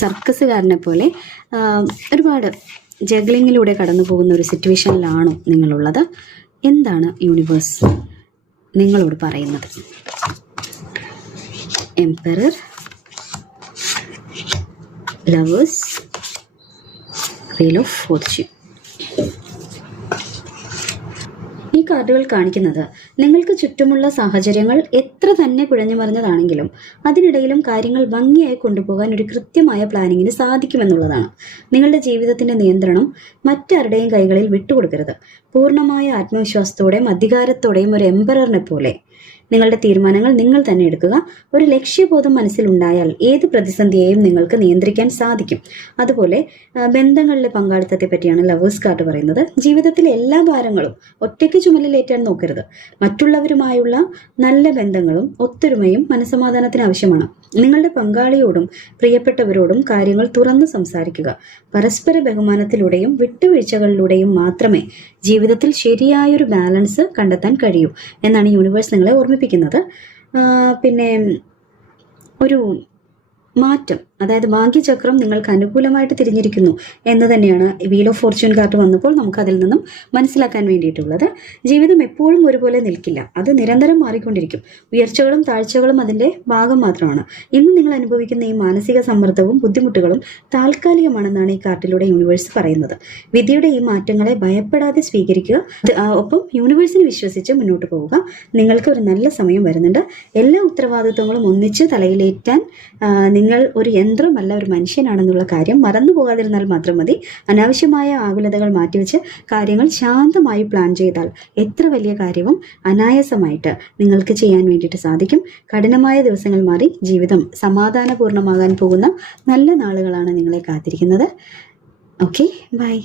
സർക്കസുകാരനെ പോലെ ഒരുപാട് ജഗ്ലിങ്ങിലൂടെ കടന്നു പോകുന്ന ഒരു സിറ്റുവേഷനിലാണോ നിങ്ങളുള്ളത്? എന്താണ് യൂണിവേഴ്സ് നിങ്ങളോട് പറയുന്നത്? Emperor, lovers, wheel of Fortune. ഈ കാർഡുകൾ കാണിക്കുന്നത് നിങ്ങൾക്ക് ചുറ്റുമുള്ള സാഹചര്യങ്ങൾ എത്ര തന്നെ കുഴഞ്ഞു മറിഞ്ഞതാണെങ്കിലും അതിനിടയിലും കാര്യങ്ങൾ ഭംഗിയായി കൊണ്ടുപോകാൻ ഒരു കൃത്യമായ പ്ലാനിങ്ങിന് സാധിക്കുമെന്നുള്ളതാണ്. നിങ്ങളുടെ ജീവിതത്തിന്റെ നിയന്ത്രണം മറ്റാരുടെയും കൈകളിൽ വിട്ടുകൊടുക്കരുത്. പൂർണ്ണമായ ആത്മവിശ്വാസത്തോടെയും അധികാരത്തോടെയും ഒരു എംപററിനെ പോലെ നിങ്ങളുടെ തീരുമാനങ്ങൾ നിങ്ങൾ തന്നെ എടുക്കുക. ഒരു ലക്ഷ്യബോധം മനസ്സിലുണ്ടായാൽ ഏത് പ്രതിസന്ധിയെയും നിങ്ങൾക്ക് നിയന്ത്രിക്കാൻ സാധിക്കും. അതുപോലെ ബന്ധങ്ങളിലെ പങ്കാളിത്തത്തെ പറ്റിയാണ് ലവേഴ്സ് കാർഡ് പറയുന്നത്. ജീവിതത്തിലെ എല്ലാ ഭാരങ്ങളും ഒറ്റയ്ക്ക് ചുമലിലേറ്റാൻ നോക്കരുത്. മറ്റുള്ളവരുമായുള്ള നല്ല ബന്ധങ്ങളും ഒത്തൊരുമയും മനസ്സമാധാനത്തിന് ആവശ്യമാണ്. നിങ്ങളുടെ പങ്കാളിയോടും പ്രിയപ്പെട്ടവരോടും കാര്യങ്ങൾ തുറന്ന് സംസാരിക്കുക. പരസ്പര ബഹുമാനത്തിലൂടെയും വിട്ടുവീഴ്ചകളിലൂടെയും മാത്രമേ ജീവിതത്തിൽ ശരിയായൊരു ബാലൻസ് കണ്ടെത്താൻ കഴിയൂ എന്നാണ് യൂണിവേഴ്സ് നിങ്ങളെ ഓർമ്മിപ്പിക്കുന്നത്. പിന്നെ ഒരു മാറ്റം, അതായത് ഭാഗ്യചക്രം നിങ്ങൾക്ക് അനുകൂലമായിട്ട് തിരിഞ്ഞിരിക്കുന്നു എന്ന് തന്നെയാണ് വീൽ ഓഫ് ഫോർച്യൂൺ കാർഡ് വന്നപ്പോൾ നമുക്ക് അതിൽ നിന്നും മനസ്സിലാക്കാൻ വേണ്ടിയിട്ടുള്ളത്. ജീവിതം എപ്പോഴും ഒരുപോലെ നിൽക്കില്ല, അത് നിരന്തരം മാറിക്കൊണ്ടിരിക്കും. ഉയർച്ചകളും താഴ്ചകളും അതിൻ്റെ ഭാഗം മാത്രമാണ്. ഇന്ന് നിങ്ങൾ അനുഭവിക്കുന്ന ഈ മാനസിക സമ്മർദ്ദവും ബുദ്ധിമുട്ടുകളും താൽക്കാലികമാണെന്നാണ് ഈ കാർഡിലൂടെ യൂണിവേഴ്സ് പറയുന്നത്. വിധിയുടെ ഈ മാറ്റങ്ങളെ ഭയപ്പെടാതെ സ്വീകരിക്കുക. ഒപ്പം യൂണിവേഴ്സിനെ വിശ്വസിച്ച് മുന്നോട്ട് പോവുക. നിങ്ങൾക്ക് ഒരു നല്ല സമയം വരുന്നുണ്ട്. എല്ലാ ഉത്തരവാദിത്വങ്ങളും ഒന്നിച്ച് തലയിലേറ്റാൻ നിങ്ങൾ ഒരു യന്ത്രമല്ല, ഒരു മനുഷ്യനാണെന്നുള്ള കാര്യം മറന്നു പോകാതിരുന്നാൽ മാത്രം മതി. അനാവശ്യമായ ആകുലതകൾ മാറ്റിവെച്ച് കാര്യങ്ങൾ ശാന്തമായി പ്ലാൻ ചെയ്താൽ എത്ര വലിയ കാര്യവും അനായാസമായിട്ട് നിങ്ങൾക്ക് ചെയ്യാൻ വേണ്ടിയിട്ട് സാധിക്കും. കഠിനമായ ദിവസങ്ങൾ മാറി ജീവിതം സമാധാനപൂർണ്ണമാകാൻ പോകുന്ന നല്ല നാളുകളാണ് നിങ്ങളെ കാത്തിരിക്കുന്നത്. Okay, by.